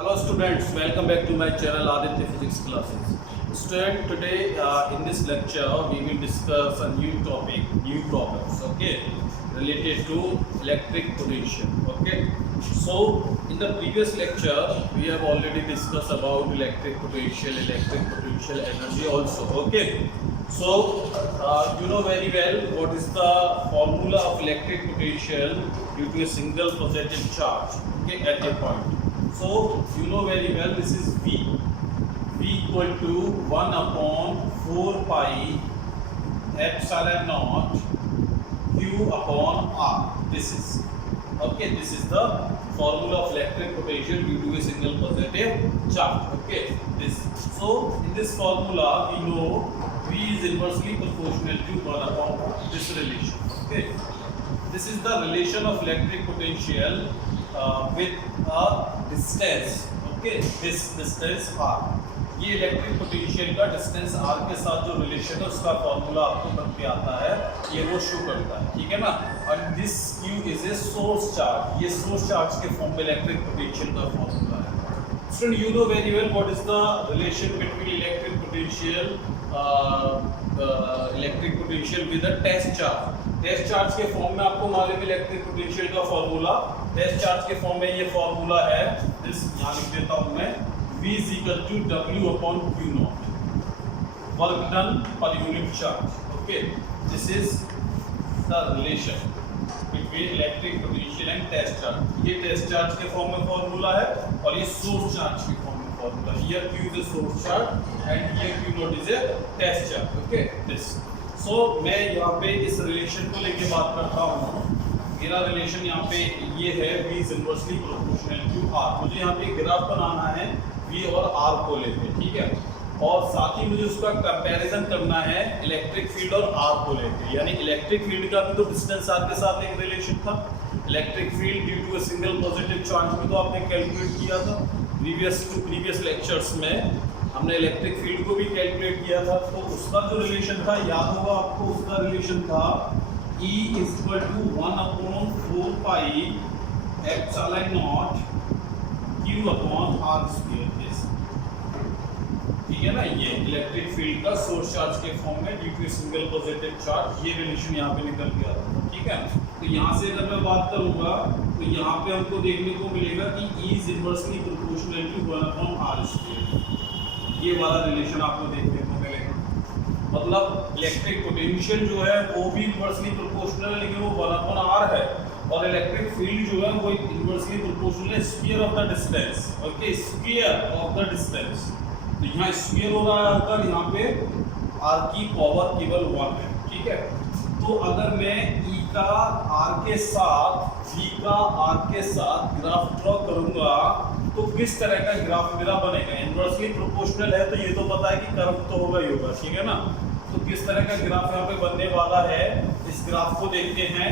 Hello students, welcome back to my channel Aditya Physics Classes. Student, today in this lecture we will discuss a new topic, new problems, okay, related to electric potential, okay. So in the previous lecture we have already discussed about electric potential energy also, okay. So you know very well what is the formula of electric potential due to a single positive charge, okay, at a point. So you know very well this is V equal to 1 upon 4 pi epsilon naught Q upon R. This is okay. This is the formula of electric potential due to a single positive charge. Okay. This. So in this formula we know V is inversely proportional to 1 upon this relation. Okay. This is the relation of electric potential with a distance, okay, this distance r. ये electric potential का distance r के साथ जो relation है उसका formula आपको बन के आता है, ये वो शो करता है, ठीक है ना. और this q is a source charge, ये सोर्स चार्ज के फॉर्म में इलेक्ट्रिक पोटेंशियल का फॉर्मूला है. Student, you know very well what is the relation between electric potential with a test charge. Test charge के फॉर्म में आपको मालूम है इलेक्ट्रिक पोटेंशियल का फॉर्मूला. टेस्ट चार्ज के फॉर्म में ये फॉर्मूला है, दिस यहाँ लिख देता हूँ मैं, V is equal to W upon Q naught, work done per unit charge. Okay, this is the relation between electric potential and test charge. ये टेस्ट चार्ज के फॉर्म में फॉर्मूला है और ये सोर्स चार्ज के फॉर्म में formula है. Here Q is a source charge and here Q naught is a test charge. Okay, this. So मैं यहाँ पे इस रिलेशन को लेके बात करता हूँ. मेरा रिलेशन यहाँ पे ये है, V is inversely proportional to R. मुझे यहाँ पे ग्राफ बनाना है V और R को लेके, ठीक है, और साथ ही मुझे उसका कंपैरिजन करना है इलेक्ट्रिक फील्ड और R को लेके. यानी इलेक्ट्रिक फील्ड का भी तो डिस्टेंस R के साथ एक रिलेशन था. Electric field due to a single positive charge में तो आपने कैलकुलेट किया था प्रीवियस लेक्चर्स में. हमने इलेक्ट्रिक फील्ड को भी कैलकुलेट किया था, तो उसका जो रिलेशन था याद होगा आपको. उसका रिलेशन था E is equal to 1 upon 4 pi epsilon naught Q upon R square. ठीक है ना. ये इलेक्ट्रिक फील्ड का सोर्स चार्ज के फॉर्म में due to single positive charge, ये रिलेशन यहाँ पे निकल गया था, ठीक है. तो यहाँ से अगर मैं बात करूँगा तो यहाँ पे हमको देखने को मिलेगा कि E is inversely proportional to 1 upon R square. ये वाला रिलेशन आपको देखने को मिलेगा. मतलब इलेक्ट्रिक पोटेंशियल जो है वो भी इनवर्सली प्रोपोर्शनल है, लेकिन वो 1 अपॉन r है. और इलेक्ट्रिक फील्ड जो है वो इनवर्सली प्रोपोर्शनल है sphere of the distance. Okay, sphere of the distance. तो यहाँ स्फीयर हो रहा है अगर यहाँ पे r की पावर केवल 1 है, ठीक है. तो अगर मैं E का r के साथ V का r के साथ ग्राफ ड्रॉ करूंगा तो किस तरह का ग्राफ मेरा बनेगा. इनवर्सली प्रोपोर्शनल है तो ये तो पता है कि कर्व तो होगा ही होगा, ठीक है ना. तो किस तरह का ग्राफ यहाँ पे बनने वाला है, इस ग्राफ को देखते हैं,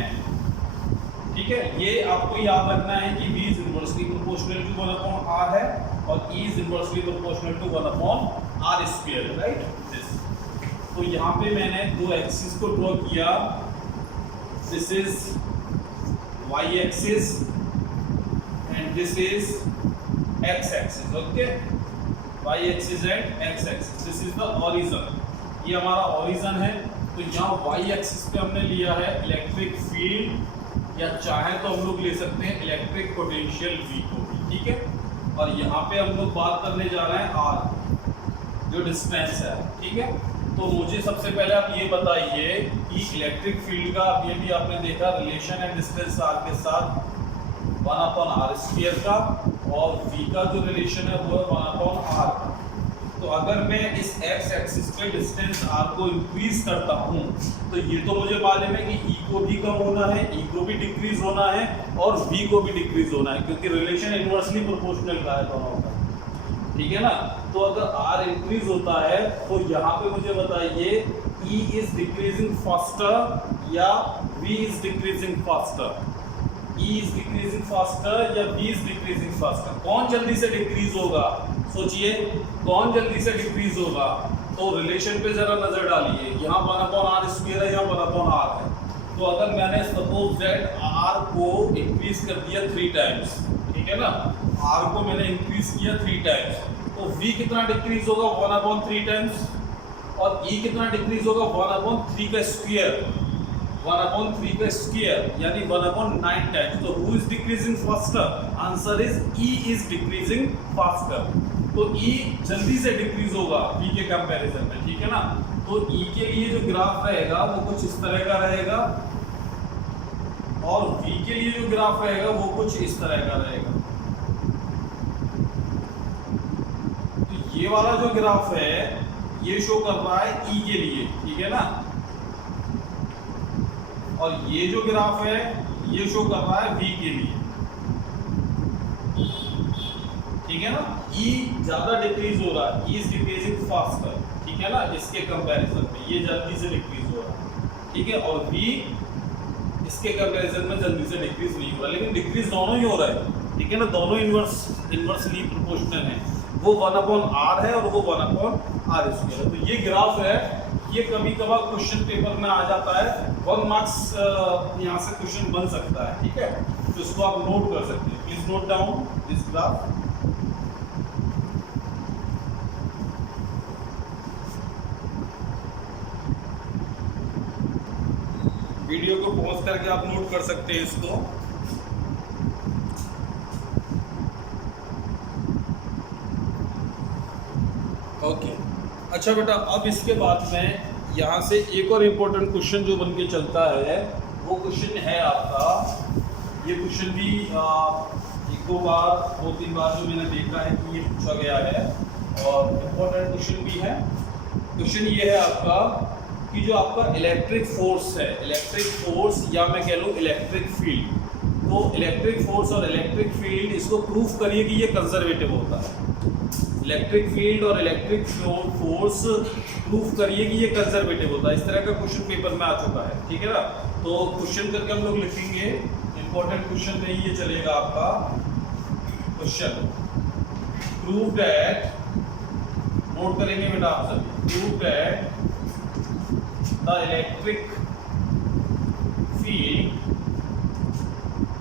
ठीक है. ये आपको याद रखना है कि V is inversely proportional to 1 upon R है और E is inversely proportional to 1 upon R square, right. This. तो यहाँ पे मैंने दो एक्सिस को ड्रॉ किया. This is y axis and this is x axis. Okay, y axis and x axis. This is the origin. ये हमारा origin है. तो यहाँ y एक्सिस पे हमने लिया है इलेक्ट्रिक फील्ड, या चाहे तो हम लोग ले सकते हैं इलेक्ट्रिक पोटेंशियल V को भी, ठीक है. और यहाँ पे हम लोग बात करने जा रहे हैं R, जो डिस्टेंस है, ठीक है. तो मुझे सबसे पहले आप ये बताइए कि इलेक्ट्रिक फील्ड का, ये भी आपने देखा रिलेशन है डिस्टेंस R के साथ 1 अपॉन R स्क्वायर का, और V का जो रिलेशन है वो है 1 अपॉन R का. तो अगर मैं इस x एक्सिस पे डिस्टेंस R को इंक्रीज करता हूँ तो ये तो मुझे मालूम है कि E को भी कम होना है, E को भी डिक्रीज होना है और V को भी डिक्रीज होना है, क्योंकि रिलेशन इनवर्सली प्रोपोर्शनल का है दोनों का, ठीक है ना. तो अगर R इंक्रीज होता है तो यहाँ पे मुझे बताइए E इज डिक्रीजिंग फास्टर या V is decreasing faster. E is decreasing faster या V इज डिक्रीजिंग फास्टर. कौन जल्दी से डिक्रीज होगा, सोचिए कौन जल्दी से डिक्रीज होगा. तो रिलेशन पे जरा नजर डालिए. यहाँ 1 अपॉन R स्क्वायर है, यहाँ 1 अपॉन R है. तो अगर मैंने सपोज दैट R को इंक्रीज कर दिया 3 टाइम्स, ठीक है ना, R को मैंने इंक्रीज किया 3 टाइम्स, तो V कितना डिक्रीज होगा 1/3 टाइम्स, और E कितना डिक्रीज होगा 1/3 का स्क्वायर, 1/3 का स्क्वायर यानी 1/9 टाइम्स। तो who is decreasing faster? Answer is E is decreasing faster. तो E जल्दी से डिक्रीज होगा V के कंपैरिजन में, ठीक है ना। तो E के लिए जो ग्राफ रहेगा वो कुछ इस तरह का रहेगा, और V के लिए जो ग्राफ रहेगा वो कुछ इस तरह का रहेगा। तो ये वाला जो ग्राफ है ये शो कर रहा है E के लिए, ठीक है ना, और ये जो ग्राफ है ये शो कर रहा है V के लिए, ठीक है ना। E ज्यादा डिक्रीज हो रहा है, E इज डिक्रीजिंग फास्टर, ठीक है ना, इसके कंपैरिजन में ये जल्दी से डिक्रीज हो रहा है, ठीक है, और V इसके कंपैरिजन में जल्दी से डिक्रीज नहीं हो रहा, लेकिन डिक्रीज दोनों ही हो रहा है, ठीक है ना, दोनों इनवर्सली प्रोपोर्शनल है। वो 1/r है और वो 1/r स्क्वायर है। तो ये ग्राफ है, ये कभी कभार क्वेश्चन पेपर में आ जाता है, 1 मार्क्स यहाँ से क्वेश्चन बन सकता है, ठीक है, तो इसको आप नोट कर सकते हैं। Please note down this graph. Video को पॉज करके आप नोट कर सकते हैं इसको। ओके, अच्छा बेटा, अब इसके बाद में यहाँ से एक और इम्पोर्टेंट क्वेश्चन जो बन के चलता है वो क्वेश्चन है आपका, ये क्वेश्चन भी एक दो बार 2-3 बार जो मैंने देखा है कि ये पूछा गया है और इम्पोर्टेंट क्वेश्चन भी है। क्वेश्चन ये है आपका कि जो आपका इलेक्ट्रिक फोर्स है, इलेक्ट्रिक फोर्स या मैं कह लूँ इलेक्ट्रिक फील्ड, तो इलेक्ट्रिक फोर्स और इलेक्ट्रिक फील्ड इसको प्रूफ करिए कि ये कंजर्वेटिव होता है। इलेक्ट्रिक फील्ड और इलेक्ट्रिक फोर्स प्रूफ करिए कि ये कंजर्वेटिव होता है। इस तरह का क्वेश्चन पेपर में आ चुका है, ठीक है ना। तो क्वेश्चन करके हम लोग लिखेंगे, इंपॉर्टेंट क्वेश्चन नहीं ये चलेगा आपका। क्वेश्चन प्रूव दैट, नोट करेंगे बेटा आप सभी, prove that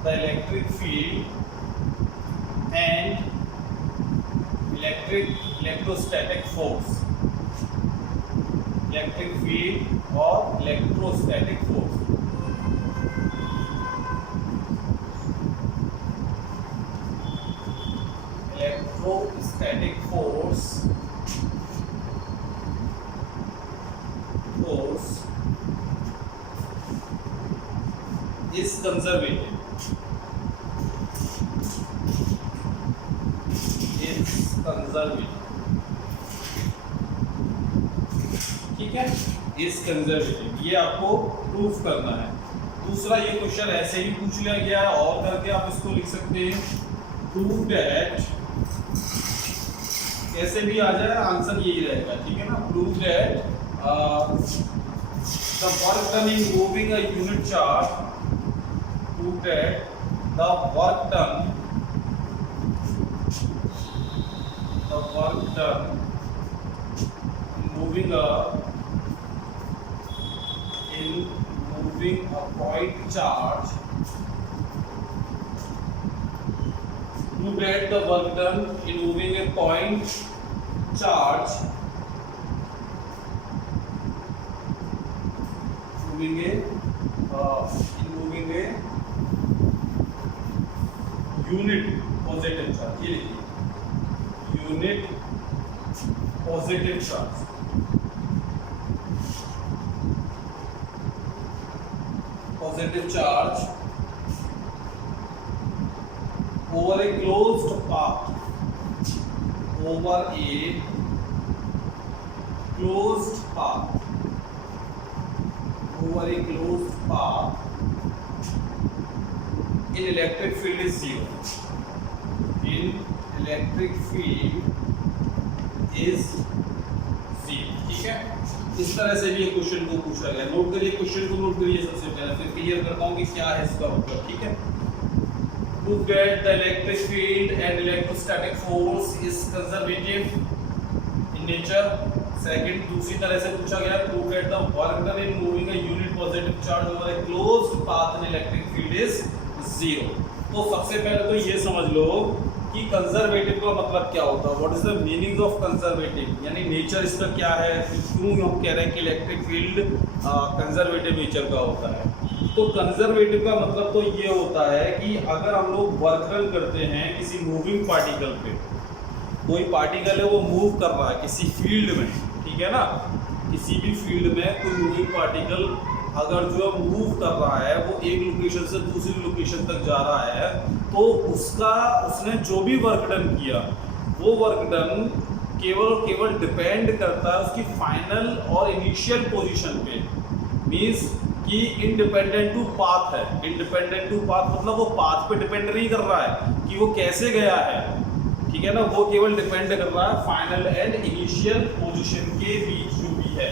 the electric field and electrostatic force, electric field और electrostatic force, electrostatic force is conservative, ठीक है, is conservative, ये आपको प्रूफ करना है। दूसरा ये क्वेश्चन ऐसे ही पूछ लिया गया है और करके आप इसको लिख सकते हैं, प्रूव दैट, कैसे भी आ जाए आंसर यही रहेगा, ठीक है ना। Prove that the work done in moving a unit charge, prove that the work done in moving a point charge, prove that the work done in moving a point charge, moving a unit positive charge, ये लिखिए, unit positive charge, positive charge over a closed path, over a closed path, over a closed path in electric field is 0, in electric field is 0, ठीक है। इस तरह से भी ये question को पूछा गया, नोट करिए, क्वेश्चन को नोट करिए सबसे पहले, फिर क्लियर करता हूँ कि क्या है इसका मतलब, ठीक है। Prove that the electric field and electrostatic force is conservative in nature. Second, दूसरी तरह से पूछा गया, prove that the work done in moving a unit positive charge over a closed path in electric field is 0। तो सबसे पहले तो ये समझ लो कि कंजर्वेटिव का मतलब क्या होता है, what is the meaning of conservative, यानी नेचर इसका क्या है, क्यों हम कह रहे हैं कि इलेक्ट्रिक फील्ड कंजर्वेटिव नेचर का होता है। तो कंजर्वेटिव का मतलब तो ये होता है कि अगर हम लोग वर्क डन करते हैं किसी मूविंग पार्टिकल पे, कोई पार्टिकल है वो मूव कर रहा है किसी फील्ड में, ठीक है ना, किसी भी फील्ड में कोई मूविंग पार्टिकल अगर जो मूव कर रहा है वो एक लोकेशन से दूसरी लोकेशन तक जा रहा है, तो उसने जो भी वर्क डन किया वो वर्क डन केवल डिपेंड करता है उसकी फाइनल और इनिशियल पोजीशन पे। मींस कि इंडिपेंडेंट टू पाथ है। इंडिपेंडेंट टू पाथ मतलब वो पाथ पे डिपेंड नहीं कर रहा है कि वो कैसे गया है, ठीक है ना, वो केवल डिपेंड कर रहा है फाइनल एंड इनिशियल पोजीशन के बीच जो भी है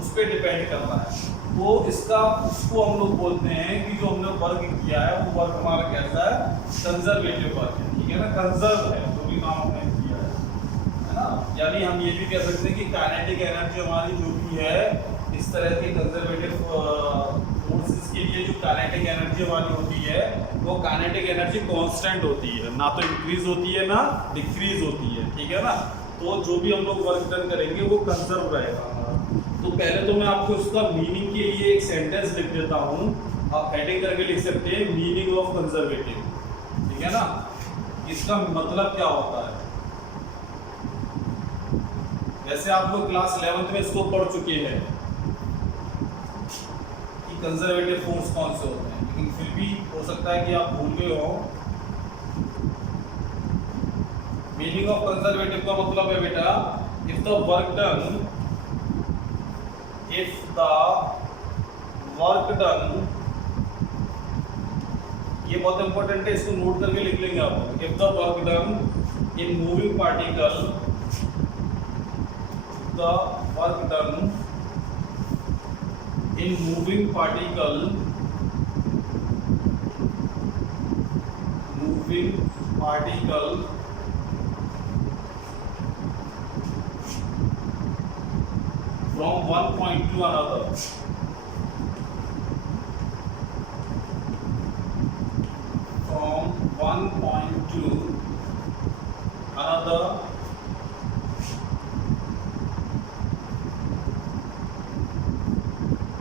उस पर डिपेंड कर रहा है। तो उसको हम लोग बोलते हैं कि जो हमने वर्क किया है वो वर्क हमारा कैसा है, कंजर्वेटिव वर्क है, ठीक है ना, कंजर्व है जो भी काम हमने किया है ना। यानी हम ये भी कह सकते हैं कि काइनेटिक एनर्जी हमारी जो भी है इस तरह के कंजर्वेटिव फोर्सेस के लिए जो काइनेटिक एनर्जी हमारी होती है वो काइनेटिक एनर्जी कांस्टेंट होती है, ना तो इंक्रीज होती है ना डिक्रीज होती है, ठीक है ना। तो जो भी हम लोग वर्क डन करेंगे वो कंजर्व रहेगा। तो पहले तो मैं आपको इसका मीनिंग के लिए एक सेंटेंस लिख देता हूँ, आप हेडिंग करके लिख सकते हैं मीनिंग ऑफ कंजर्वेटिव, ठीक है ना, इसका मतलब क्या होता है। वैसे आप लोग क्लास 11th में इसको पढ़ चुके हैं कि कंजर्वेटिव फोर्स कौन से होते हैं, लेकिन फिर भी हो सकता है कि आप भूल गए हो। मीनिंग ऑफ कंजर्वेटिव का मतलब है बेटा, इफ द वर्क डन ये बहुत इंपॉर्टेंट है, इसको नोट करके लिख लेंगे आप। If the work done in moving particle, the work done in moving particle from one point to another, from one point to another,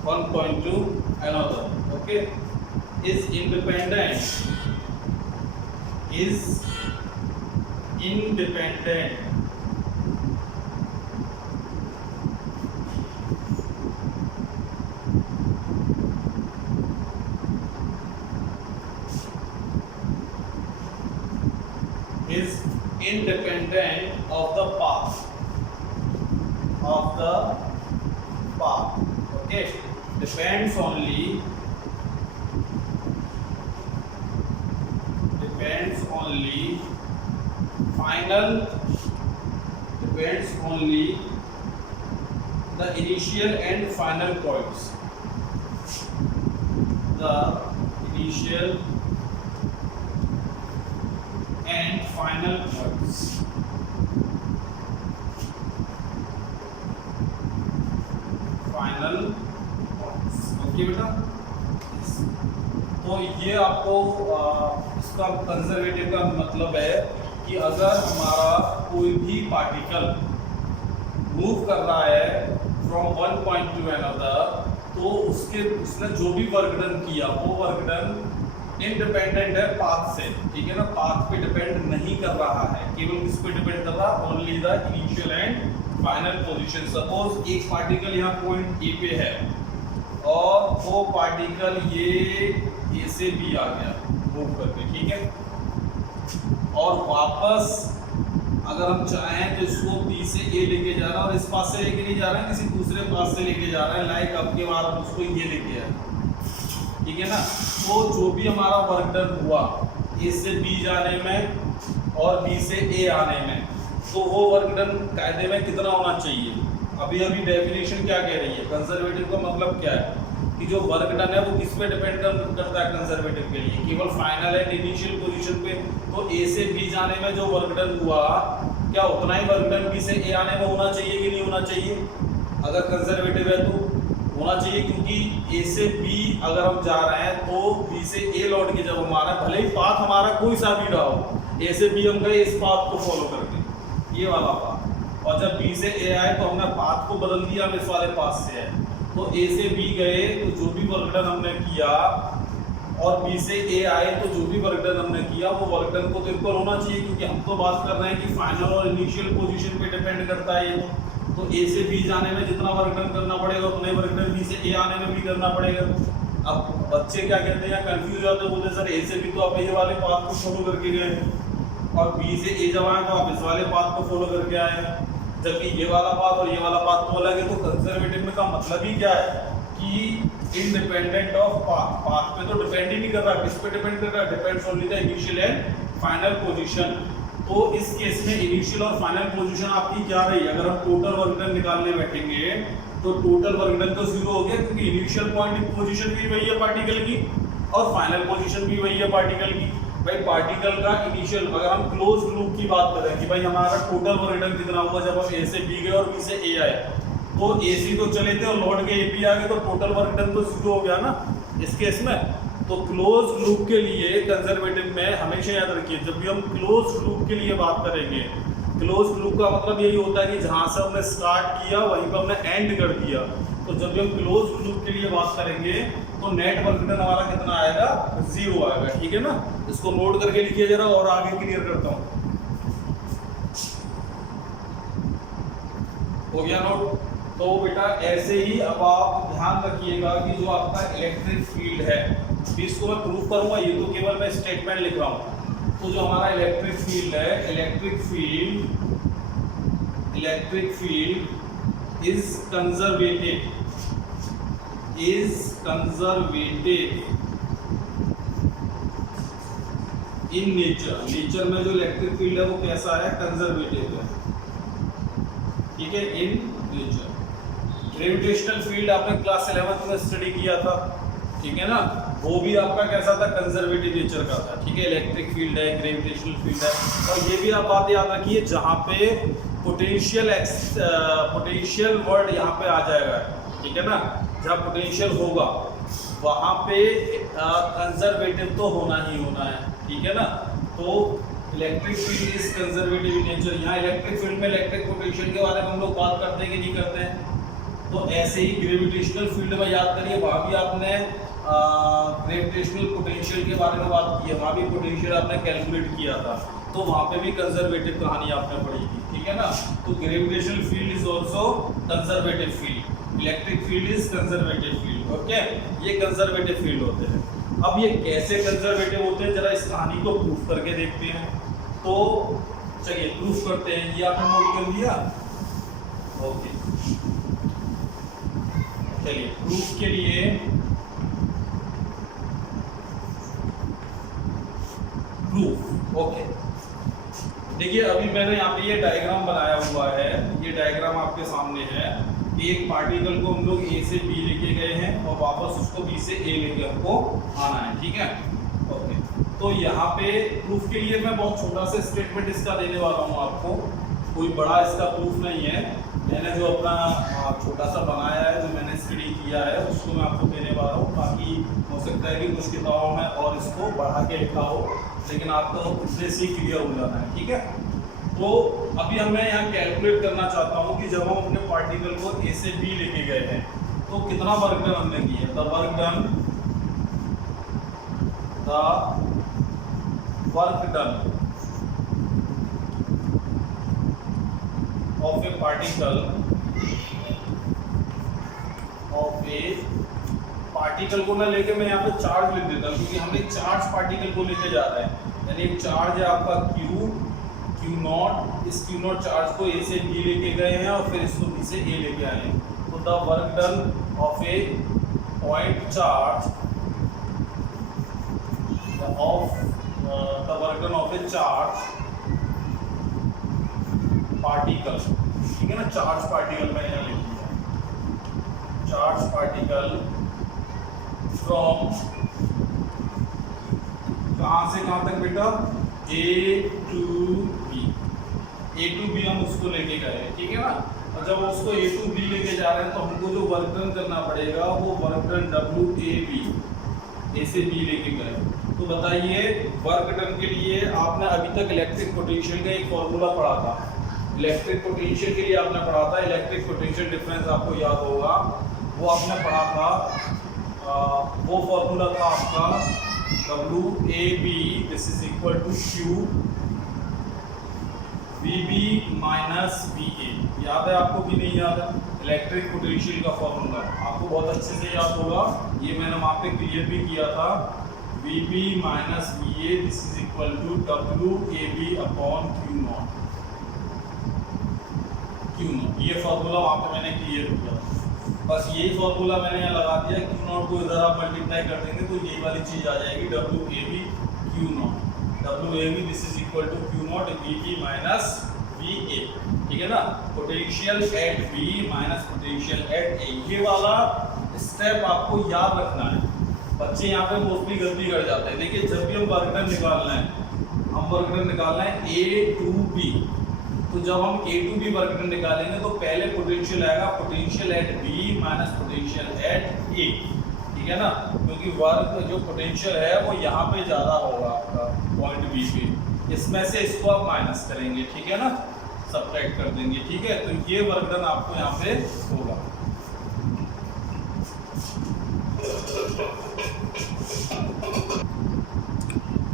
one point to another, okay, is independent, is independent of the path, okay, depends only the initial and final points, the initial and final points, okay बेटा। तो ये आपको इसका conservative का मतलब है कि अगर हमारा कोई भी पार्टिकल मूव कर रहा है from one point two another, तो उसने जो भी वर्क डन किया वो वर्क डन इंडिपेंडेंट है पाथ से, ठीक है ना, पाथ पे डिपेंड नहीं कर रहा है, केवल किस पे डिपेंड कर रहा है, only the initial and final position. Suppose एक पार्टिकल यहाँ पॉइंट ए पे है और वो पार्टिकल ये ए से बी आ गया मूव करके, ठीक है, और वापस अगर हम चाहें तो इसको बी से ए लेके जा रहा है और इस पास से लेके नहीं जा रहा है, किसी दूसरे पास से लेके जा रहा है, लाइक अब के बाद हम उसको ये लेके आए, ठीक है ना। तो जो भी हमारा वर्क डन हुआ ए से बी जाने में और बी से ए आने में, तो वो वर्क डन कायदे में कितना होना चाहिए। अभी डेफिनेशन क्या कह रही है, कंजर्वेटिव का मतलब क्या है कि जो वर्क डन है वो किस पे डिपेंड करता है कंजर्वेटिव के लिए, केवल फाइनल एंड इनिशियल पोजीशन पे। तो ए से बी जाने में जो वर्क डन हुआ क्या उतना ही वर्क डन बी से ए आने में होना चाहिए कि नहीं होना चाहिए, अगर कंजर्वेटिव है तो होना चाहिए, क्योंकि ए से बी अगर हम जा रहे हैं तो बी से ए लौट के जब हमारा भले ही पाथ हमारा कोई सा भी रहा हो, ए से बी हम गए इस पाथ को फॉलो करके, ये वाला पाथ, और जब बी से ए आए तो हमने पाथ को बदल दिया, हम इस वाले पाथ से आए। तो ए से बी गए तो जो भी वर्क डन हमने किया, और बी से ए आए तो जो भी वर्क डन हमने किया वो वर्क डन को तो इक्वल होना चाहिए, क्योंकि हम तो बात कर रहे हैं कि फाइनल और इनिशियल पोजीशन पे डिपेंड करता है ये। तो ए से बी जाने में जितना वर्क डन करना पड़ेगा उतना ही वर्क डन बी से ए आने में भी करना पड़ेगा। अब बच्चे क्या कहते हैं, कंफ्यूज हो जाते हैं, बोलते सर ए से बी तो आप ये वाले पाथ को फॉलो करके गए और बी से ए जब आए तो आप इस वाले पाथ को फॉलो करके आए, जबकि ये वाला पाथ और ये वाला पाथ तो अलग है। तो कंजर्वेटिव में का मतलब ही क्या है कि इंडिपेंडेंट ऑफ पाथ, पाथ पे तो डिपेंड ही नहीं कर रहा, किस पे डिपेंड कर रहा है, depends only the initial and final position. तो इस केस में इनिशियल और फाइनल पोजीशन आपकी क्या रही, अगर हम टोटल वर्क डन निकालने बैठेंगे तो टोटल वर्क डन तो 0 हो गया, क्योंकि इनिशियल पॉइंट पोजीशन भी वही है पार्टिकल की और फाइनल पोजीशन भी वही है पार्टिकल की। भाई पार्टिकल का इनिशियल, अगर हम क्लोज लूप की बात करें कि भाई हमारा टोटल वर्क डन कितना हुआ जब हम ए से बी गए और बी से ए आए, तो ए सी तो चले थे और लौट के ए पी आ गए, तो टोटल वर्क डन तो 0 हो गया ना इस केस में। तो क्लोज लूप के लिए कंजर्वेटिव में हमेशा याद रखिए, जब भी हम क्लोज लूप के लिए बात करेंगे, क्लोज लूप का मतलब यही होता है कि जहां से हमने स्टार्ट किया वहीं पर हमने एंड कर दिया। तो जब भी हम क्लोज लूप के लिए बात करेंगे तो नेट वर्क डन हमारा कितना आएगा, 0 आएगा, ठीक है ना। इसको नोट करके लिखिए जरा और आगे क्लियर करता हूं। हो गया नोट। तो बेटा ऐसे ही अब आप ध्यान रखिएगा कि जो आपका इलेक्ट्रिक फील्ड है, इसको मैं प्रूफ करूंगा, ये तो केवल मैं स्टेटमेंट लिख रहा हूं। तो जो हमारा इलेक्ट्रिक फील्ड है, electric field is conservative, in nature में जो इलेक्ट्रिक फील्ड है वो कैसा है, कंजर्वेटिव है, ठीक है, इन नेचर। ग्रेविटेशनल फील्ड आपने क्लास 11th में स्टडी किया था, ठीक है ना, वो भी आपका कैसा था, कंजर्वेटिव नेचर का था, ठीक है। इलेक्ट्रिक फील्ड है, ग्रेविटेशनल फील्ड है, और ये भी आप बात याद रखिए, जहाँ पे पोटेंशियल वर्ड यहाँ पे आ जाएगा, ठीक है ना, जहाँ पोटेंशियल होगा वहाँ पे कंजर्वेटिव तो होना ही होना है, ठीक है ना। तो electric field is conservative in nature. यहाँ इलेक्ट्रिक फील्ड में इलेक्ट्रिक पोटेंशियल के बारे में हम लोग बात करते हैं कि नहीं करते हैं। तो ऐसे ही ग्रेविटेशनल फील्ड में याद करिए, वहाँ भी आपने ग्रेविटेशनल पोटेंशियल के बारे में बात की है, वहाँ भी पोटेंशियल आपने कैलकुलेट किया था, तो वहाँ पे भी कंजर्वेटिव कहानी आपने पढ़ी थी, ठीक है ना। तो gravitational field is also conservative field, electric field is conservative field, okay. ये कंजर्वेटिव फील्ड होते हैं। अब ये कैसे कंजर्वेटिव होते हैं, जरा इस कहानी को प्रूफ करके देखते हैं। तो चलिए प्रूफ करते हैं, ये आपने नोट कर लिया, ओके। चलिए प्रूफ के लिए प्रूफ, ओके। देखिए अभी मैंने यहाँ पे ये डायग्राम बनाया हुआ है, ये डायग्राम आपके सामने है। एक पार्टिकल को हम लोग ए से बी लेके गए हैं और वापस उसको बी से ए लेके हमको आना है, ठीक है, ओके। तो यहाँ पे प्रूफ के लिए मैं बहुत छोटा सा स्टेटमेंट इसका देने वाला हूँ आपको, कोई बड़ा इसका प्रूफ नहीं है। मैंने जो अपना छोटा सा बनाया है, जो मैंने स्टडी किया है, उसको मैं आपको देने वाला हूँ, ताकि हो सकता है कि कुछ किताबों में और इसको बढ़ा के लिखा हो, लेकिन आपको इससे से क्लियर हो जाना है, ठीक है। तो अभी मैं यहाँ कैलकुलेट करना चाहता हूँ कि जब हम अपने पार्टिकल को ए से बी लेके गए हैं तो कितना वर्क डन हमने किया। The work done of a particle को ना लेके मैं यहाँ पे चार्ज लिख देता हूँ, क्योंकि हम एक चार्ज पार्टिकल को लेके जा रहे हैं। यानी एक चार्ज है आपका क्यू नॉट, इस क्यू नॉट चार्ज को ए से बी लेके गए हैं और फिर इसको बी से ए लेके आए हैं। तो the work done of A point charge particle, ठीक है ना, चार्ज पार्टिकल मैंने यहाँ लिख दिया, चार्ज पार्टिकल फ्रॉम कहाँ से कहाँ तक बेटा, ए टू बी हम उसको लेके गए, ठीक है ना। और जब उसको ए टू बी लेके जा रहे हैं तो हमको जो वर्क डन करना पड़ेगा वो वर्क डन WAB, ए से बी लेके गए, तो तो बताइए वर्क डन के लिए आपने अभी तक इलेक्ट्रिक पोटेंशियल का एक फॉर्मूला पढ़ा था। इलेक्ट्रिक पोटेंशियल के लिए आपने पढ़ा था इलेक्ट्रिक पोटेंशियल डिफरेंस, आपको याद होगा वो आपने पढ़ा था। वो फॉर्मूला था आपका WAB this is equal to Q VB minus VA। याद है आपको कि नहीं याद है? इलेक्ट्रिक पोटेंशियल का फॉर्मूला आपको बहुत अच्छे से याद होगा, ये मैंने वहाँ पे क्लियर भी किया था। VB minus VA this is equal to WAB upon Q naught. ये फॉर्मूला वहाँ पे मैंने क्लियर किया, बस यही फॉर्मूला मैंने यहाँ लगा दिया। Q नॉट को इधर आप मल्टीप्लाई कर देंगे तो यही वाली चीज़ आ जाएगी WAB Q naught. WAB this is equal to Q naught VB minus VA, ठीक है ना। Potential at B minus potential at A, ये वाला स्टेप आपको याद रखना है। बच्चे यहाँ पे मोस्टली गलती कर जाते हैं। देखिए जब भी हम वर्क डन निकालना है, हम वर्क डन निकालना है A टू B, तो जब हम A to B work done निकालेंगे तो पहले पोटेंशियल आएगा potential at B minus potential at A, ठीक है ना, क्योंकि वर्क जो पोटेंशियल है वो यहाँ पे ज़्यादा होगा आपका पॉइंट B पे, इसमें से इसको आप माइनस करेंगे, ठीक है ना, सब्ट्रैक्ट कर देंगे, ठीक है। तो ये वर्क डन आपको यहाँ पे होगा।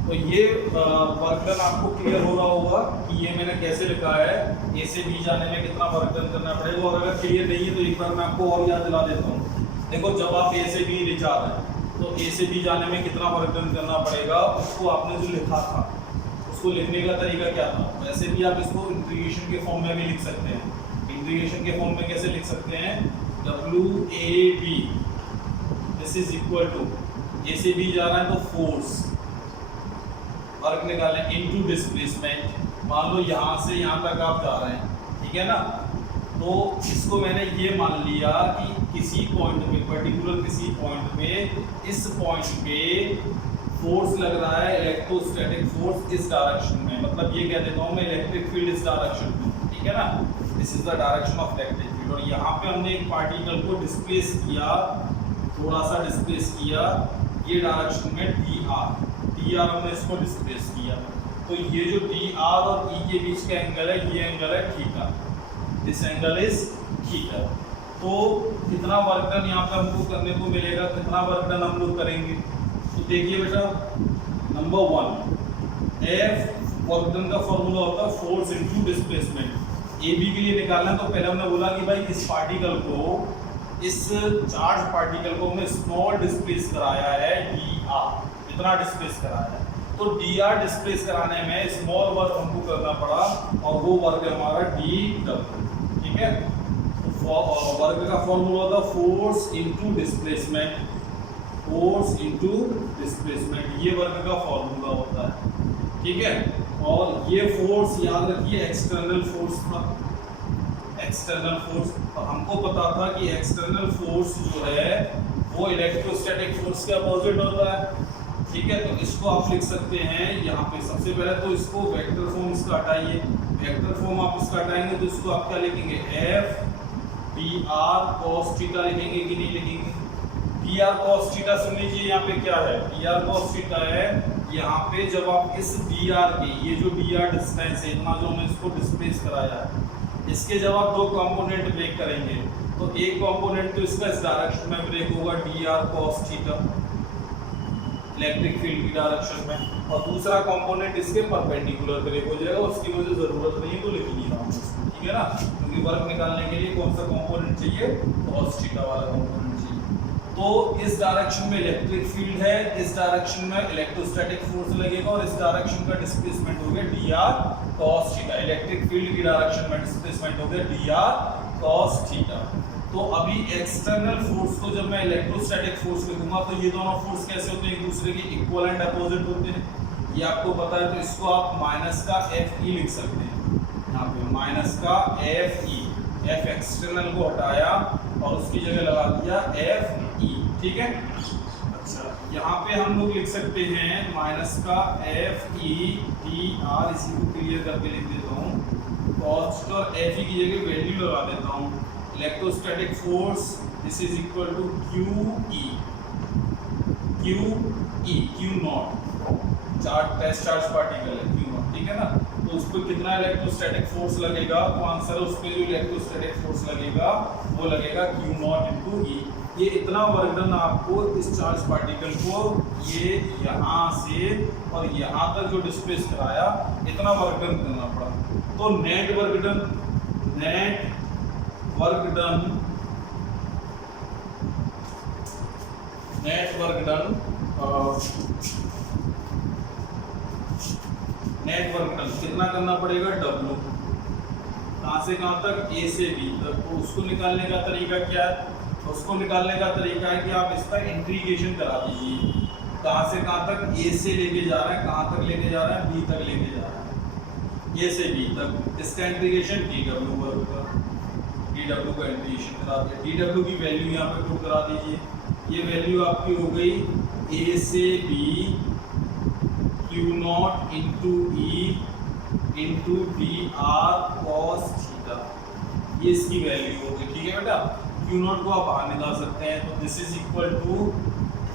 तो ये वर्क डन आपको क्लियर हो रहा होगा कि ये मैंने कैसे लिखा है, A से B जाने में कितना वर्क डन करना पड़ेगा। और अगर क्लियर नहीं है तो एक बार मैं आपको और याद दिला देता हूँ। देखो जब आप A से B ले जा रहे हैं तो A से B जाने में कितना वर्क डन करना पड़ेगा, उसको आपने जो लिखा था उसको लिखने का तरीका क्या था। वैसे भी आप इसको इंटीग्रेशन के फॉर्म में भी लिख सकते हैं। इंटीग्रेशन के फॉर्म में कैसे लिख सकते हैं, WAB this is equal to A से B जा रहा है तो फोर्स वर्क निकालें इनटू डिस्प्लेसमेंट। मान लो यहाँ से यहाँ तक आप जा रहे हैं, ठीक है ना, तो इसको मैंने ये मान लिया कि किसी पॉइंट पे पर्टिकुलर किसी पॉइंट पे इस पॉइंट पे फोर्स लग रहा है इलेक्ट्रोस्टैटिक फोर्स इस डायरेक्शन में, मतलब ये कह देता हूँ मैं इलेक्ट्रिक फील्ड इस डायरेक्शन में, ठीक है ना, this is the direction of electric field. और यहाँ पे हमने एक पार्टिकल को डिस्प्लेस किया, थोड़ा सा डिस्प्लेस किया ये डायरेक्शन में dr हमने इसको डिस्प्लेस किया। तो ये जो dr और E के बीच का एंगल है ये एंगल है theta, this angle is theta. तो कितना वर्क डन यहाँ पे हमको करने को मिलेगा, कितना वर्क डन हम लोग करेंगे। तो देखिए बेटा नंबर 1 F वर्क डन का फॉर्मूला होता है फोर्स इनटू डिस्प्लेसमेंट। AB के लिए निकालना तो पहले हमने बोला कि भाई इस पार्टिकल को, इस चार्ज पार्टिकल को हमने स्मॉल डिस्प्लेस कराया है dr, इतना डिस्प्लेस कराया है, तो dr डिस्प्लेस कराने में स्मॉल वर्क हमको करना पड़ा और वो वर्क है हमारा dw, ठीक है। तो वर्क का फॉर्मूला होता है force into displacement, force into displacement, ये वर्क का फॉर्मूला होता है, ठीक है। और ये फोर्स याद रखिए एक्सटर्नल फोर्स था, एक्सटर्नल फोर्स। तो हमको पता था कि एक्सटर्नल फोर्स जो है वो इलेक्ट्रोस्टैटिक फोर्स के अपोजिट होता है, ठीक है। तो इसको आप लिख सकते हैं यहाँ पे, सबसे पहले तो इसको वेक्टर फॉर्म इसका हटाइए, वेक्टर फॉर्म आप इसका हटाएंगे तो इसको आप क्या लिखेंगे, F dr cos थीटा लिखेंगे कि नहीं लिखेंगे। dr cos थीटा सुन लीजिए, यहाँ पे क्या है, dr cos थीटा है यहाँ पे जब आप इस dr के, ये जो dr डिस्टेंस है इतना जो हमने इसको डिस्प्लेस कराया है, इसके जब आप दो कंपोनेंट ब्रेक करेंगे तो एक कंपोनेंट तो इसका इस डायरेक्शन में ब्रेक होगा dr cos theta electric field की डायरेक्शन में, और दूसरा कंपोनेंट इसके परपेंडिकुलर ब्रेक हो जाएगा। उसकी मुझे जरूरत नहीं है तो लिख नहीं रहा हूँ, ठीक है ना, क्योंकि वर्क निकालने के लिए कौन सा कंपोनेंट चाहिए, cos थीटा वाला कंपोनेंट चाहिए। तो इस डायरेक्शन में इलेक्ट्रिक फील्ड है, इस डायरेक्शन में इलेक्ट्रोस्टैटिक फोर्स लगेगा और इस डायरेक्शन का डिस्प्लेसमेंट हो गया dr cos theta, electric field की डायरेक्शन में डिस्प्लेसमेंट हो गया dr cos थीटा। तो अभी एक्सटर्नल फोर्स को जब मैं इलेक्ट्रोस्टैटिक फोर्स लिखूंगा तो ये दोनों फोर्स कैसे होते हैं, एक दूसरे के इक्वल एंड अपोजिट होते हैं, ये आपको पता है। तो इसको आप माइनस का Fe लिख सकते हैं, यहाँ पे माइनस का Fe, F एक्सटर्नल को हटाया और उसकी जगह लगा दिया Fe, ठीक है। अच्छा यहाँ पे हम लोग लिख सकते हैं माइनस का Fe dr, इसी को क्लियर करके लिख देता हूँ, cos और Fe की जगह वैल्यू लगा देता हूँ, electrostatic force this is equal to Q naught, test charge particle है Q0, ठीक है ना। तो उस पर कितना इलेक्ट्रोस्टैटिक फोर्स लगेगा, तो आंसर है उस पर जो इलेक्ट्रोस्टैटिक फोर्स लगेगा वो लगेगा Q0 × E। ये इतना वर्क डन आपको इस चार्ज पार्टिकल को ये यहाँ से और यहाँ तक जो डिस्प्लेस कराया, इतना वर्क डन करना पड़ा। तो नेट वर्क डन कितना करना पड़ेगा, W, कहाँ से कहाँ तक, A से B तक। तो उसको निकालने का तरीका क्या है, उसको निकालने का तरीका है कि आप इसका इंटीग्रेशन करा दीजिए। कहाँ से कहाँ तक, A से लेके जा रहे हैं, कहाँ तक लेके जा रहे हैं, B तक लेके जा रहे हैं, A से B तक। इसका इंटीग्रेशन dW वर्ग का, dW का इंटीग्रेशन करा दिया। dW की वैल्यू यहाँ पे पुट करा दीजिए। ये वैल्यू आपकी हो गई A से B Q0 × E × dr cos theta, ये इसकी वैल्यू होगी, ठीक है बेटा। Q0 को आप बाहर निकाल सकते हैं, तो दिस इज इक्वल टू,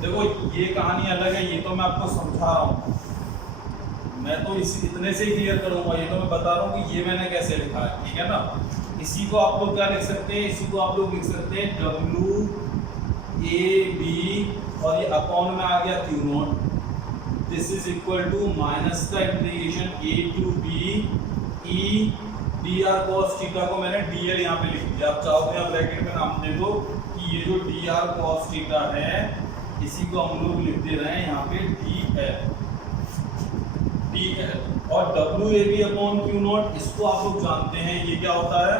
देखो ये कहानी अलग है, ये तो मैं आपको समझा रहा हूँ, मैं तो इतने से ही क्लियर करूँगा, ये तो मैं बता रहा हूँ कि ये मैंने कैसे लिखा है, ठीक है ना। इसी को आप लोग क्या लिख सकते हैं, इसी को आप लोग लिख सकते हैं WAB और ये अपॉन में आ गया Q0, this is equal to minus का integration A to B E dr cos theta को मैंने dl यहाँ पे लिख दिया। आप चाहो तो यहाँ ब्रैकेट में नाम दे दो कि ये जो dr cos थीटा है, इसी को हम लोग लिख दे रहे हैं यहाँ पे dl और WAB अपॉन Q0, इसको आप लोग जानते हैं, ये क्या होता है,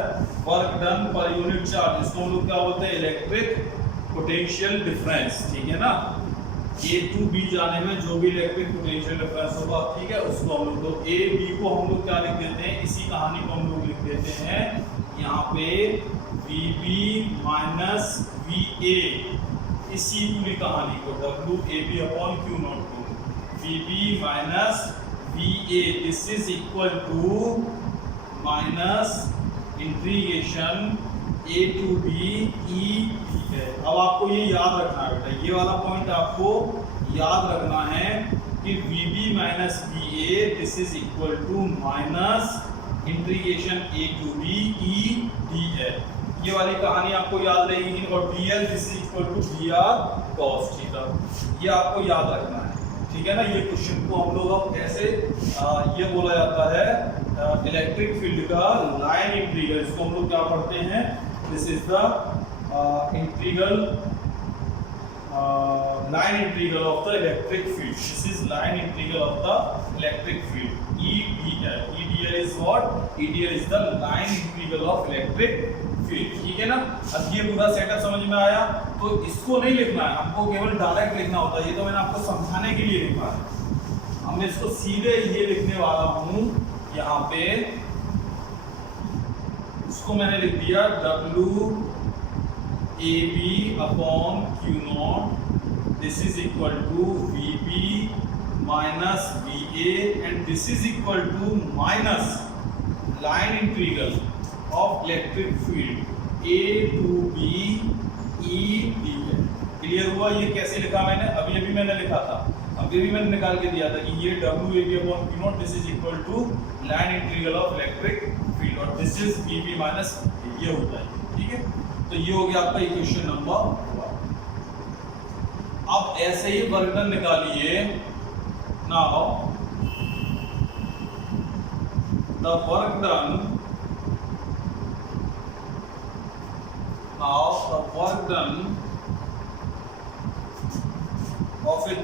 वर्क डन पर यूनिट चार्ज। इसको हम लोग क्या बोलते हैं, इलेक्ट्रिक पोटेंशियल डिफरेंस, ठीक है ना। A to B जाने में जो भी इलेक्ट्रिक पोटेंशियल डिफरेंस होगा, ठीक है, उसको हम लोग, तो A B को हम लोग क्या लिख देते हैं, इसी कहानी को हम लोग लिख देते हैं यहाँ पे VB माइनस VA, इसी पूरी कहानी को WAB अपॉन Q0 को VB minus VA, this is equal to minus integration A to B E, ठीक है। अब आपको ये याद रखना है बेटा, ये वाला पॉइंट आपको याद रखना है कि VB minus VA this is equal to minus integration A to B E dl, ये वाली कहानी आपको याद रहेगी। और dl this is equal to dr cos theta, ये आपको याद रखना है, ठीक है ना। ये क्वेश्चन को हम लोग अब ऐसे ये बोला जाता है इलेक्ट्रिक फील्ड का लाइन इंटीग्रल, इसको हम लोग क्या पढ़ते हैं, this is the integral line integral of the electric field, this is line integral of the electric field EDL is what, EDL is the line integral of electric field, ठीक है ना। अब ये पूरा सेटअप समझ में आया, तो इसको नहीं लिखना है हमको, केवल डायरेक्ट लिखना होता है, ये तो मैंने आपको समझाने के लिए लिखा है। अब मैं इसको सीधे ये लिखने वाला हूँ यहाँ पे, इसको मैंने लिख दिया WAB upon Q0, this is equal to VB minus VA and this is equal to minus line integral of electric field A to B E dl। Clear हुआ, ये कैसे लिखा मैंने, अभी अभी मैंने लिखा था, अभी भी मैंने निकाल के दिया था कि ये WAB upon Q0 this is equal to line integral of electric field और दिस इज VB माइनस ये होता है, ठीक है। तो ये हो गया आपका इक्वेशन नंबर 1। अब ऐसे ही वर्क डन निकालिए। Now the work done, of a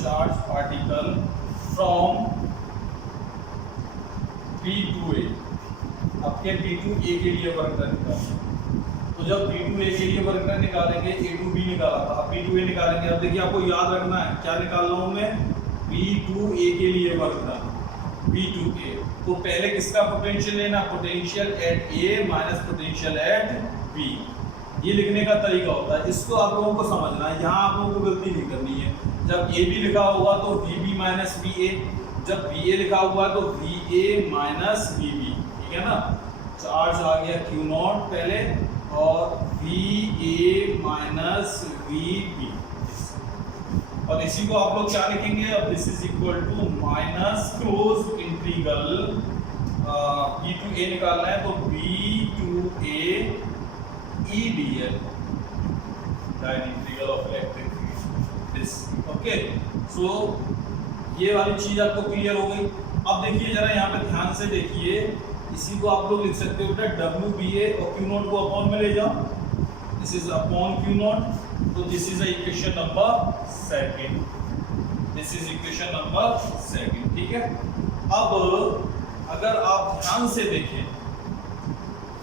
charge particle from B to A। आपके B to A के लिए वर्क डन निकालेंगे, तो जब B to A के लिए वर्क डन निकालेंगे, A to B निकाला था, अब B to A निकालेंगे। अब देखिए आपको याद रखना है क्या निकाल रहा हूँ मैं, B to A के लिए work done, B to A। तो पहले किसका पोटेंशियल लेना, potential at A minus potential at B, ये लिखने का तरीका होता है। इसको आप लोगों को समझना है, यहाँ आप लोगों को गलती नहीं करनी है। जब AB लिखा होगा तो VB माइनस VA, जब VA लिखा हुआ तो VA माइनस VB, ठीक है ना। चार्ज आ गया Q नॉट पहले और VA माइनस VB, और इसी को आप लोग क्या लिखेंगे, अब this is equal to minus close integral B to A निकालना है तो B to A EDL, line integral of electric field this. Okay, so ये वाली चीज आपको क्लियर हो गई। अब देखिए जरा यहाँ पे ध्यान से देखिए, इसी को आप लोग लिख सकते हो बेटा WBA और Q नॉट को अपॉन में ले जाओ, this is upon Q naught, तो this is equation number second, this is equation number second. ठीक है, अब अगर आप ध्यान से देखें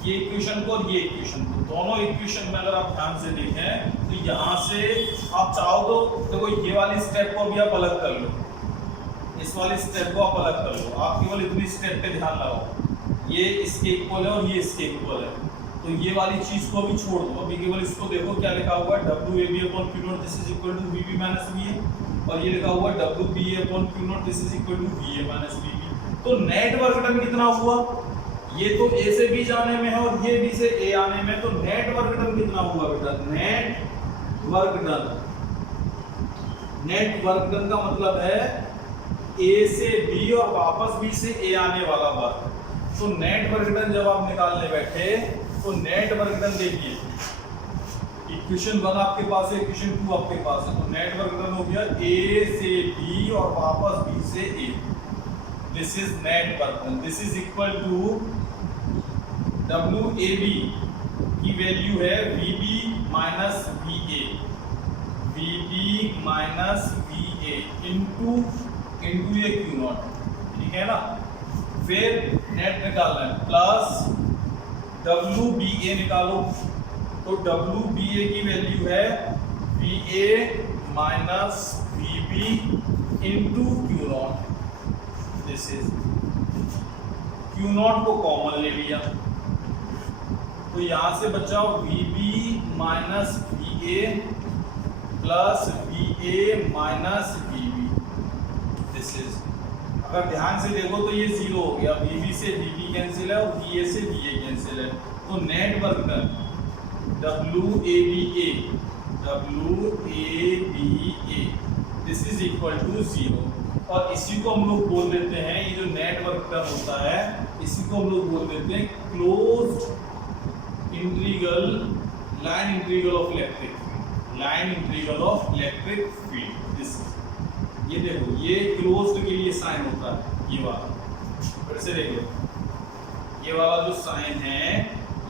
ये इक्वेशन को और ये इक्वेशन को, दोनों इक्वेशन में अगर आप ध्यान से देखें तो यहाँ से आप चाहो तो देखो ये वाली स्टेप को भी आप अलग कर लो, इस वाली स्टेप को आप अलग कर लो, आप केवल इतनी स्टेप पे ध्यान लगाओ, ये इसके इक्वल है और ये इसके इक्वल है, तो ये वाली चीज को अभी छोड़ दो, अभी केवल इसको देखो क्या लिखा हुआ है WAB upon Q naught this is equal to VB minus VA, और ये लिखा हुआ है WBA upon Q naught this is equal to VA minus VB। तो नेट वर्क डन कितना हुआ, ये तो A से B जाने में है और ये B से A आने में, तो नेट वर्क डन कितना हुआ बेटा, net work done, net work done का मतलब है A से B और वापस B से A आने वाला वर्क। तो नेट वर्क डन जब आप निकालने बैठे तो नेट वर्क डन देखिए, इक्वेशन 1 आपके पास है, इक्वेशन 2 आपके पास है, तो नेट वर्क डन हो गया A से B और वापस B से A, this is net work done, this is equal to WAB की वैल्यू है VB minus VA, VB minus VA into ये Q नॉट, ठीक है ना। फिर नेट निकालना है प्लस WBA निकालो, तो WBA की वैल्यू है VA minus VB into Q naught, this is Q not को कॉमन ले लिया तो यहां से बचाओ VB minus VA plus VA minus VB, this is, अगर ध्यान से देखो तो ये जीरो हो गया, VB से VB कैंसिल है और VA से VA कैंसिल है, तो net work done WABA this is equal to 0, और इसी को हम लोग बोल देते हैं, ये जो नेट वर्क डन होता है इसी को हम लोग बोल देते हैं closed integral line integral of electric field, line integral of electric field this. ये देखो ये क्लोज्ड के लिए साइन होता है, ये वाला फिर से देख लो, ये वाला जो साइन है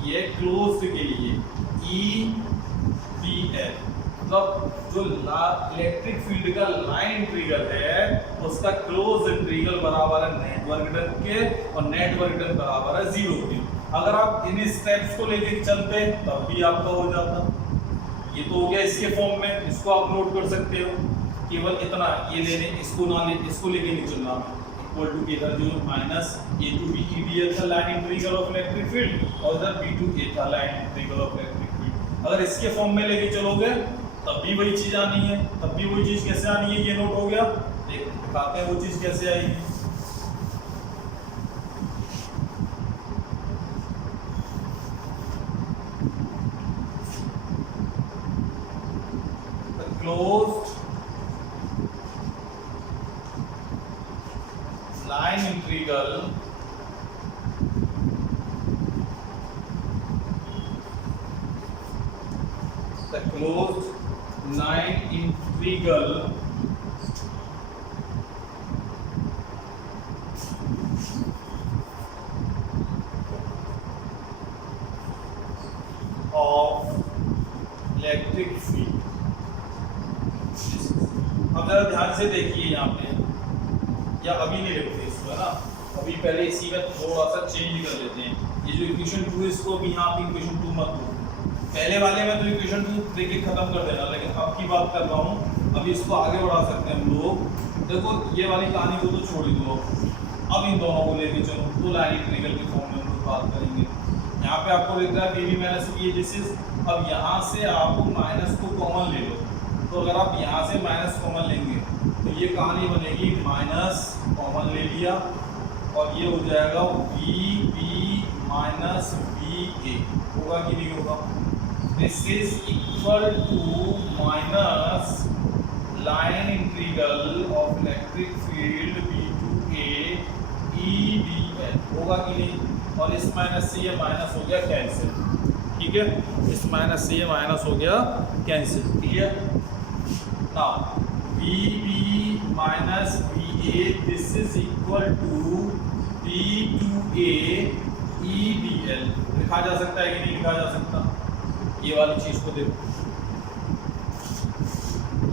ये क्लोज्ड के लिए EDL, मतलब जो इलेक्ट्रिक फील्ड का लाइन इंटीग्रल है उसका क्लोज इंटीग्रल बराबर है नेट वर्क डन के, और नेट वर्क डन बराबर है 0 के। अगर आप इन स्टेप्स को लेके चलते तब भी आपका हो जाता, ये तो हो गया इसके फॉर्म में, इसको आप नोट कर सकते हो, केवल इतना ये लेने, इसको ना ले, इसको लेके नहीं चलना, इक्वल टू इधर जो minus A to B EDL था line integral of electric field और इधर B टू A था line integral of electric field. अगर इसके फॉर्म में लेके चलोगे तब भी वही चीज आनी है, तब भी वही चीज कैसे आनी है ये नोट हो गया, दिखाते हैं वो चीज कैसे आएगी। Closed line integral the closed line integral of electric field। अब जरा ध्यान से देखिए यहाँ पे, या अभी नहीं लिखते इसको, है ना, अभी पहले इसी का थोड़ा सा चेंज कर लेते हैं, ये जो इक्वेशन 2 इसको अभी यहाँ पे इक्वेशन 2 मत लो, पहले वाले में तो इक्वेशन 2 लेके खत्म कर देना, लेकिन अब की बात कर रहा हूँ, अभी इसको आगे बढ़ा सकते हैं हम लोग। देखो ये वाली कहानी को तो छोड़ ही दो, अब इन दोनों को लेके चलो, तो लाइन इंटीग्रल के फॉर्म में हम लोग बात करेंगे। यहाँ पे आपको लिख रहा है VB minus VA this is, अब यहाँ से आप माइनस को कॉमन ले लो, तो अगर आप यहाँ से माइनस कॉमन लेंगे तो ये कहानी बनेगी माइनस कॉमन ले लिया और ये हो जाएगा VB माइनस वी ए होगा कि नहीं होगा? This is equal to minus line integral of electric field B to A E D L होगा कि नहीं? और इस माइनस से ये माइनस हो गया कैंसिल, ठीक है, इस माइनस से ये माइनस हो गया cancel, clear? Now V B minus V A this is equal to B to A E D L लिखा जा सकता है कि नहीं लिखा जा सकता? ये वाली चीज को देखो,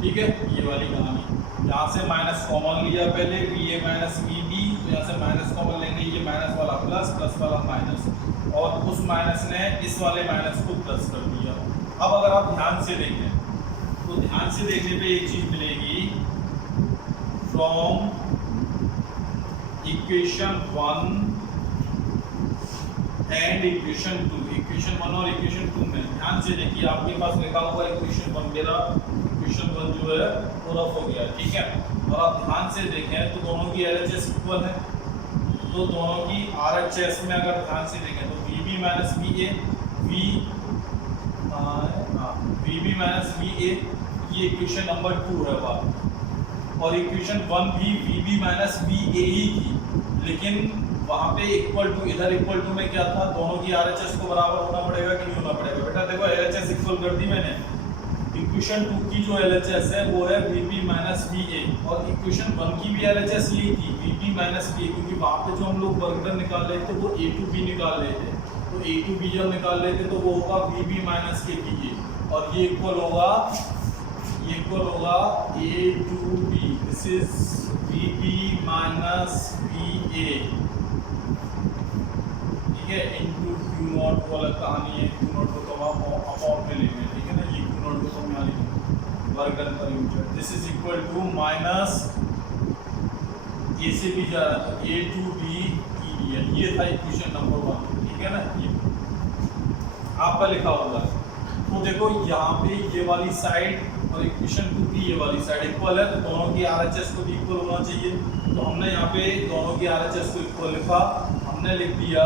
ठीक है, ये वाली कहानी, यहाँ से माइनस कॉमन लिया पहले V A minus V B, तो यहाँ से माइनस कॉमन लेंगे, ये माइनस वाला प्लस, प्लस वाला माइनस, और उस माइनस ने इस वाले माइनस को प्लस कर दिया। अब अगर आप ध्यान से देखें तो ध्यान से देखने पे एक चीज मिलेगी, from equation 1 and equation 2, equation 1 और इक्वेशन 2 में ध्यान से देखिए, आपके पास लिखा हुआ इक्वेशन 1, मेरा इक्वेशन 1 जो है वो रफ हो गया, ठीक है, और आप ध्यान से देखें तो दोनों की LHS इक्वल है, तो दोनों की RHS में अगर ध्यान से देखें तो VB minus VA VB minus VA ये इक्वेशन नंबर 2 है बात, और इक्वेशन 1 भी VB माइनस VA ही थी, लेकिन वहाँ पे इक्वल टू, इधर इक्वल टू में क्या था, दोनों की RHS को बराबर होना पड़ेगा कि नहीं होना पड़ेगा? बेटा देखो LHS इक्वल कर दी मैंने, इक्वेशन 2 की जो LHS है वो है VB माइनस VA, और इक्वेशन 1 की भी LHS यही थी VB माइनस VA, क्योंकि वहाँ पे जो हम लोग वर्क डन निकाल रहे थे वो A टू B निकाल रहे थे, तो A टू B जब निकाल रहे थे तो वो होगा VB माइनस के VA, और ये इक्वल होगा A to B, this is VB minus VA, ठीक है, इनटू Q नॉट वाला कहानी है, Q नॉट को तो आप अपॉन में लेंगे, ठीक है ना, ये Q नॉट को तो हम यहाँ लिखेंगे वर्क डन पर unit, this is equal to minus A से B जा रहा है तो A to B E D L, ये था इक्वेशन नंबर 1, ठीक है ना, ये आपका लिखा हुआ है। तो देखो यहाँ पे ये वाली साइड और इक्वेशन 2 की ये वाली साइड इक्वल है, तो दोनों की RHS को भी इक्वल होना चाहिए, तो हमने यहाँ पे दोनों की RHS को इक्वल लिखा, हमने लिख दिया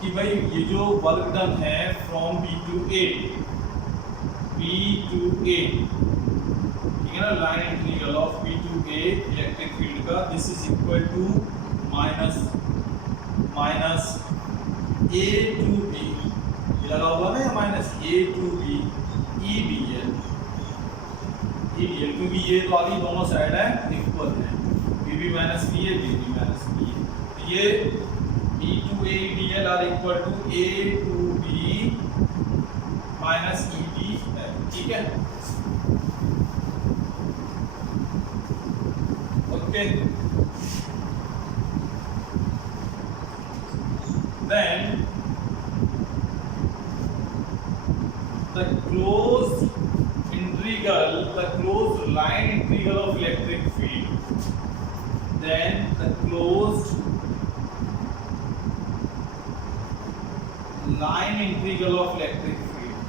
कि भाई ये जो वर्क डन है फ्रॉम B टू A, ठीक है ना, line integral of B to A electric field का, this is equal to minus A to B, ये लगा हुआ ना, minus A to B E D L, क्योंकि ये वाली दोनों साइड है इक्वल है, VB minus VA VB minus VA, तो ये E to A E D L are equal to A to B minus E D L, ठीक है, okay. Then the closed line integral of electric field, then the closed line integral of electric field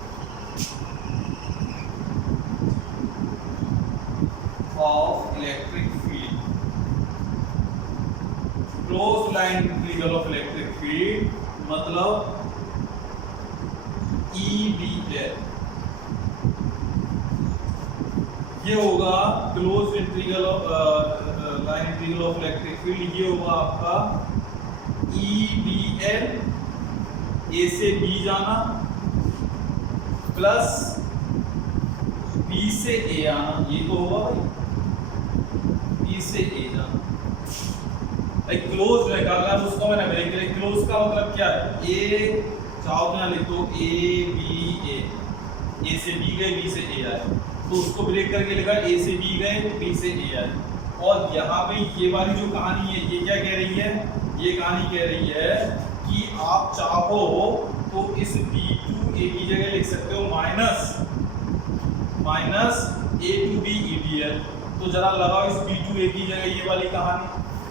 closed line integral of electric field मतलब EDL, ये होगा close integral of line integral of electric field, ये होगा आपका EDL, A से B जाना plus B से A आना, ये तो होगा भाई B से A जाना, एक क्लोज रहेगा, अगर उसको मैंने ब्रेक किया, क्लोज का मतलब क्या है, A चाहो तो यहाँ लिख दो A B A से B गए B से A आए, तो उसको ब्रेक करके लिखा A से B गए B से A आए, और यहाँ पे ये वाली जो कहानी है ये क्या कह रही है, ये कहानी कह रही है कि आप चाहो तो इस B2 A की जगह लिख सकते हो minus A to B EDL, तो जरा लगाओ इस B2 A की जगह ये वाली कहानी,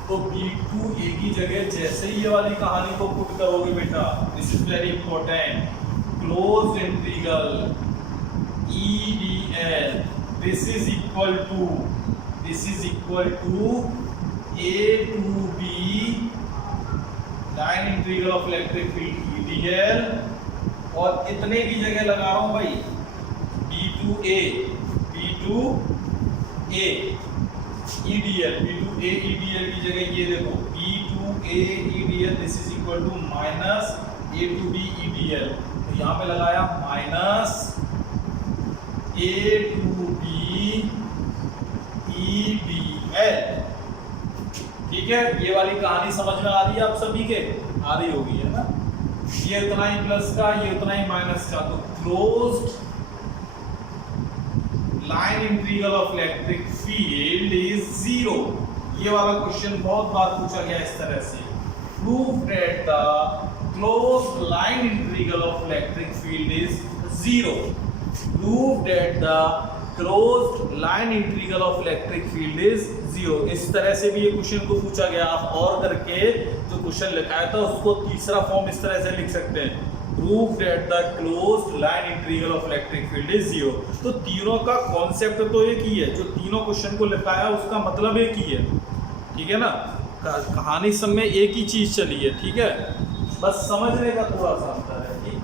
तो B2 A की जगह जैसे ही ये वाली कहानी को पुट करोगे बेटा, this is very important, close integral EDL, this is equal to A to B line integral of electric field dl और इतने की जगह लगा रहा हूं भाई b2a edl की जगह ये देखो b2a edl this is equal to minus a to b edl, तो यहाँ पे लगाया minus a to b edl। ठीक है, ये वाली कहानी समझ में आ रही है आप सभी के? आ रही होगी, है ना? ये उतना ही प्लस का, ये उतना ही माइनस का, तो closed line integral of electric field is zero. ये वाला क्वेश्चन बहुत बार पूछा गया इस तरह से, prove that the closed line integral of electric field is zero. Prove that the closed line integral of electric field is zero. इस तरह से भी ये क्वेश्चन को पूछा गया। आप और करके जो क्वेश्चन लिखाया था उसको तीसरा फॉर्म इस तरह से लिख सकते हैं, prove that the closed line integral of electric field is zero. तो तीनों का कॉन्सेप्ट तो एक ही है, जो तीनों क्वेश्चन को लिखाया उसका मतलब एक ही है। ठीक है ना, कहानी सब में एक ही चीज चली है। ठीक है, बस समझने का थोड़ा सा अंतर है। ठीक,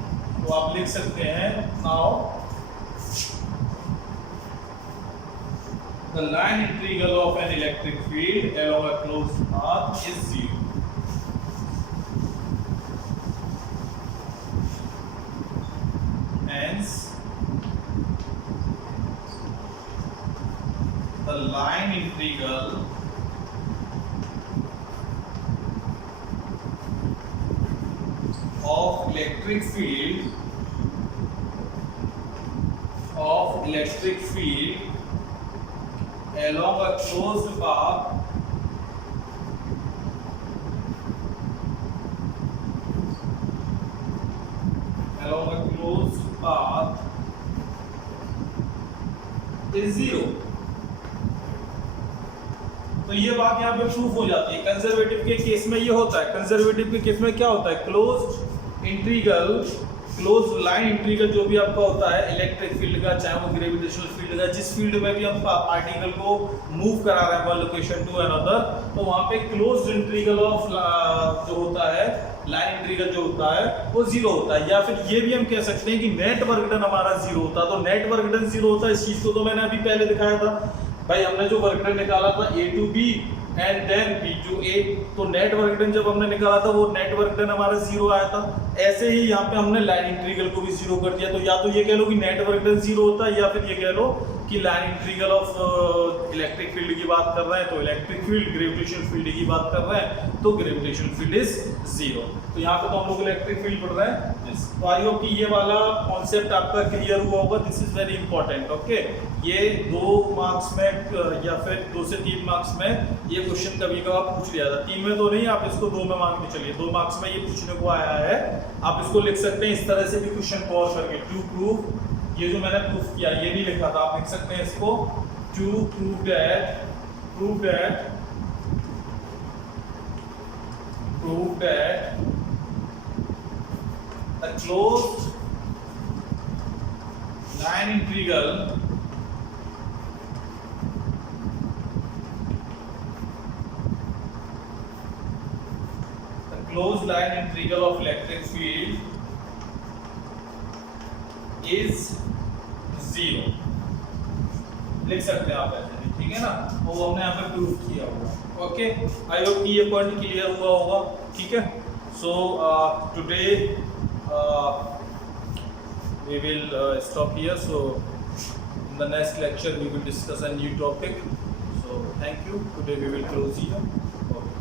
तो आप लिख सकते हैं now the line integral of an electric field along a closed path is zero. Hence, the line integral of electric field along a closed path is zero। तो ये बात यहाँ पे प्रूफ हो जाती है। कंजर्वेटिव के केस में ये होता है, कंजर्वेटिव के केस में क्या होता है, क्लोज्ड लाइन इंटीग्रल जो भी आपका होता है इलेक्ट्रिक फील्ड का, चाहे वो ग्रेविटेशनल फील्ड का, जिस फील्ड में भी हम पार्टिकल को मूव करा रहे हैं वन लोकेशन टू अनदर, तो वहां पे क्लोज्ड इंटीग्रल ऑफ जो होता है लाइन इंटीग्रल जो होता है वो जीरो होता है। या फिर ये भी हम कह सकते हैं कि नेट वर्क डन हमारा जीरो होता है। तो नेट वर्क डन जीरो होता है, इस चीज को तो मैंने अभी पहले दिखाया था भाई। हमने जो वर्क डन निकाला था a to b and then b to a, तो नेट वर्क डन जब हमने निकाला था वो नेट वर्क डन हमारा जीरो आया था। ऐसे ही यहाँ पे हमने लाइन इंटीग्रल को भी जीरो कर दिया। तो या तो ये कह लो कि नेट वर्क डन जीरो होता है, या फिर ये कह लो कि line integral of electric field की बात कर रहे हैं तो इलेक्ट्रिक फील्ड, ग्रेविटेशनल फील्ड की बात कर रहे हैं तो ग्रेविटेशनल फील्ड इज जीरो। तो यहाँ पे तो हम लोग इलेक्ट्रिक फील्ड पढ़ रहे हैं। तो आई होप कि ये वाला कॉन्सेप्ट आपका क्लियर हुआ होगा। This is very important. Okay, ये 2 मार्क्स में या फिर 2 से 3 मार्क्स में ये क्वेश्चन कभी कभार पूछ लिया था। 3 में तो नहीं, आप इसको 2 में मान के चलिए। 2 मार्क्स में ये पूछने को आया है। आप इसको लिख सकते हैं इस तरह से भी क्वेश्चन को और करके, टू प्रूव, ये जो मैंने प्रूफ किया ये नहीं लिखा था, आप लिख सकते हैं इसको to prove that a closed line integral of electric field is zero। लिख सकते हैं आप ऐसे, ठीक है ना? वो हमने यहाँ पे प्रूफ किया होगा। ओके, आई होप कि ये पॉइंट क्लियर हुआ होगा। ठीक है, so today we will stop here. So in the next lecture we will discuss a new topic. So thank you. Today we will close here. Okay.